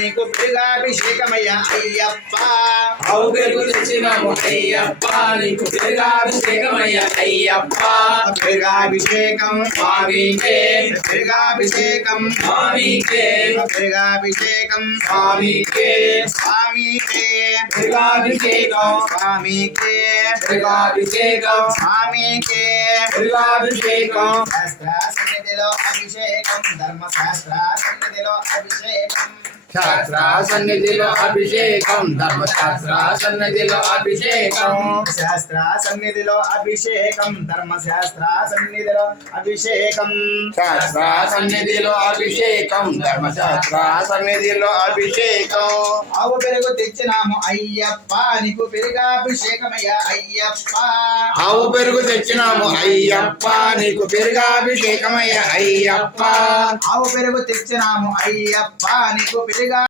నీకు పెరుగాభిషేకమయ్యా అయ్యప్ప ఆవు పెరుగు తెచ్చినాము అయ్యప్ప నీకు పెరుగాభిషేకమయ్యా అయ్యప్ప పెరుగాభిషేకం స్వామికే పెరుగాభిషేకం స్వామికే పెరుగాభిషేకం స్వామికే స్వామికే పెరుగాభిషేకం స్వామికే పెరుగాభిషేకం స్వామికే పెరుగాభిషేకం శాస్త్ర సన్నిధిలో అభిషేకం ధర్మశాస్త్ర సన్నిధిలో అభిషేకం శాస్త్ర సన్నిధిలో అభిషేకం ధర్మశాస్త్ర సన్నిధిలో అభిషేకం శాస్త్ర సన్నిధిలో అభిషేకం ధర్మశాస్త్ర సన్నిధిలో అభిషేకం శాస్త్ర సన్నిధిలో అభిషేకం ధర్మశాస్త్ర సన్నిధిలో అభిషేకం ఆవు పెరుగు తెచ్చినాము అయ్యప్ప నీకు పెరుగాభిషేకమయ్యా అయ్యప్ప ఆవు పెరుగు తెచ్చినాము అయ్యప్ప నీకు పెరుగాభిషేకమయ్యా అయ్యప్ప ఆవు పెరుగు తెచ్చినాము అయ్యప్ప నీకు పెరుగా